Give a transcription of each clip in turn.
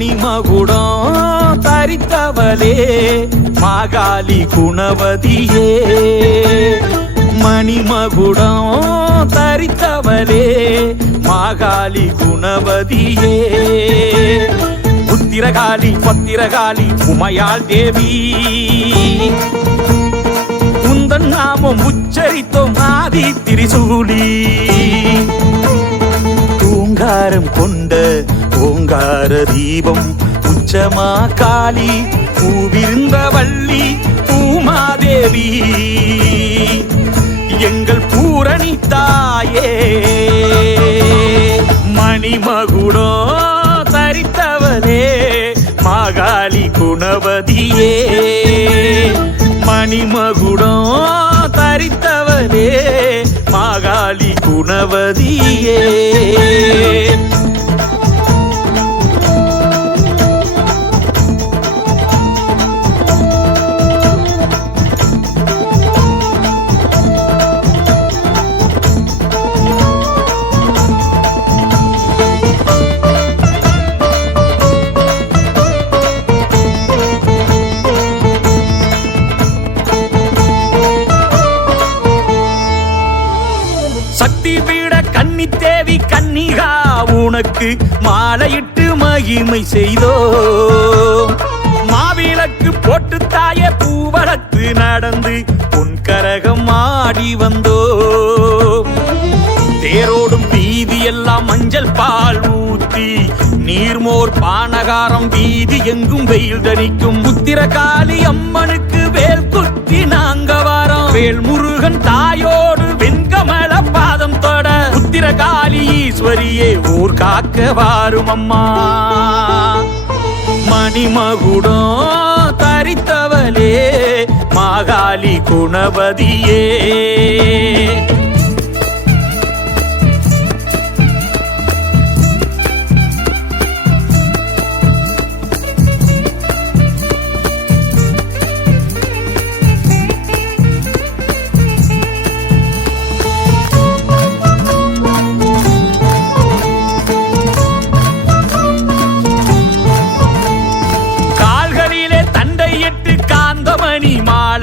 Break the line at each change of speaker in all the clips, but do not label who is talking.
மணிமகுடம் தரித்தவளே மாகாளி குணவதியே. மணிமகுடம் தரித்தவளே மாகாளி குணவதியே. புத்திரகாளி பத்திரகாளி உமையாள் தேவி. உந்தன் நாமம் உச்சரித்தோம் ஆதி திரிசூலி. தூங்காரம் கொண்ட ஓங்கார தீபம் உச்சமா காளி பூவிருந்த வள்ளி பூமாதேவி. எங்கள் பூரணி தாயே மணிமகுடோ தரித்தவளே மாகாளி குணவதியே. மணிமகுடோ தரித்தவளே மாகாளி குணவதியே. உனக்கு மாலையிட்டு மகிமை செய்தோ மாவிளக்கு போட்டு தாய பூவளத்து நடந்து பொன் கரகம் ஆடி வந்தோ தேரோடும் வீதி எல்லாம் மஞ்சள் பால் ஊத்தி நீர்மோர் பானகாரம் வீதி எங்கும் வெயில் தணிக்கும் புத்திரகாளி அம்மனுக்கு வேல் குத்தி நாங்க வாரம். வேல் முருகன் தாயோ உத்திரகாளி ஈஸ்வரியே ஊர் காக்க வாரும் அம்மா மணிமகுடம் தரித்தவளே மாகாளி குணபதியே.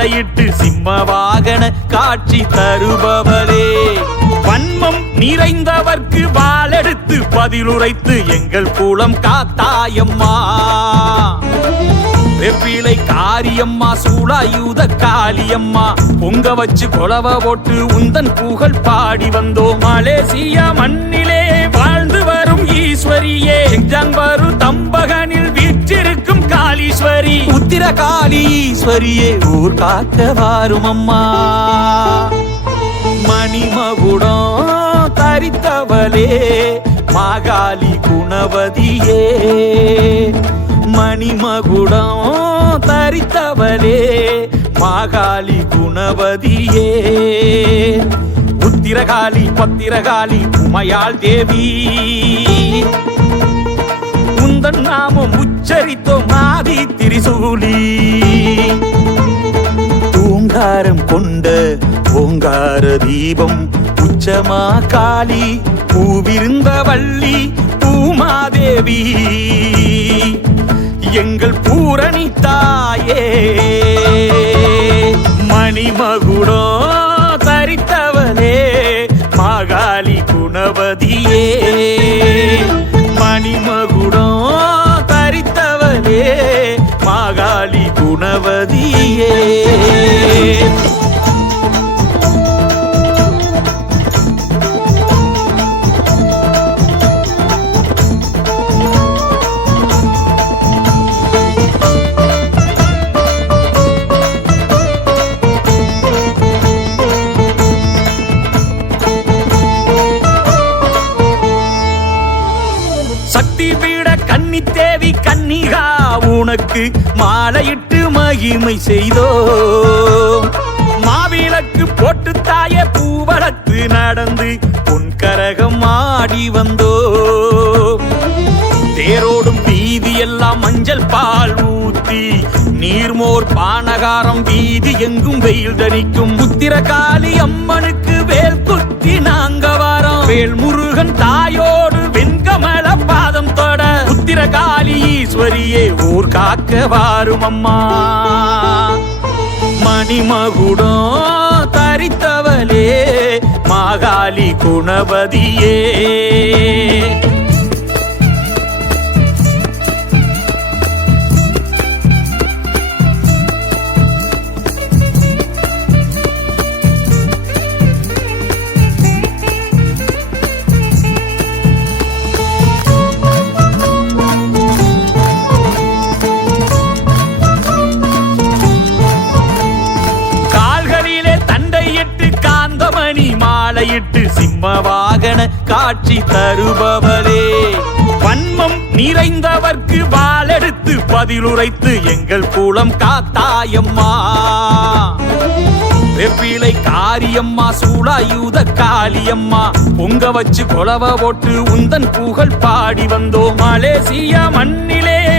தலையிட்டு சிம்ம வாகன காட்சி தருபவரே. வன்மம் நிறைந்தவர்க்கு வாளெடுத்து பதிலுரைத்து எங்கள் கூலம் காத்தாயம்மா. வெப்பிலை காரியம்மா சூளாயுத காளியம்மா. பொங்க வச்சு கொலவ போட்டு உந்தன் புகழ் பாடி வந்தோம். மலேசியா மண்ணிலே வாழ்ந்து வரும் ஈஸ்வரியே. ஜம்பரு தம்பக ஈஸ்வரி உத்திர காளி ஈஸ்வரியே ஊர் காக்க வாரும் அம்மா மணிமகுடம் தரித்தவளே மாகாளி குணவதியே. மணிமகுடம் தரித்தவளே மாகாளி குணவதியே. உத்திரகாளி பத்திரகாளி உமையாள் தேவி. உந்தன் நாமம் உச்சரித்தோ திரிசூலி தூங்காரம் கொண்ட ஓங்கார தீபம் உச்சமா காளி பூவிருந்த வள்ளி பூமாதேவி. எங்கள் பூரணி தாயே மணிமகுடோ தரித்தவனே மாகாளி குணவதியே. மணிமகு குணவதியே சக்தி பீட கன்னி தேவி கன்னிகா உனக்கு மாலையிட்டு மகிமை செய்தோ. மாவிளக்கு போட்டு தாய பூவளத்து நடந்து பொன் கரகம் ஆடி வந்தோ. தேரோடும் வீதி எல்லாம் மஞ்சள் பால் ஊத்தி நீர்மோர் பானகாரம் வீதி எங்கும் வெயில் தணிக்கும். புத்திரகாளி அம்மனுக்கு வேல் குத்தி நாங்க வாரம் வேல் முருகன் தாயோ வெண்கமல காளி ஈஸ்வரியே ஊர் காக்க வாரும் அம்மா மணிமகுடம் தரித்தவளே மாகாளி குணபதியே. தலையிட்டு சிம்ம வாகன காட்சி தருபவரே வன்மம் நிறைந்தவர்க்கு வாளெடுத்து பதிலுரைத்து எங்கள் கூலம் காத்தாயம்மா. வெப்பிலை காரியம்மா சூளாயுத காளியம்மா. பொங்க வச்சு கொலவ போட்டு உந்தன் புகழ் பாடி வந்தோம். மலேசியா மண்ணிலே.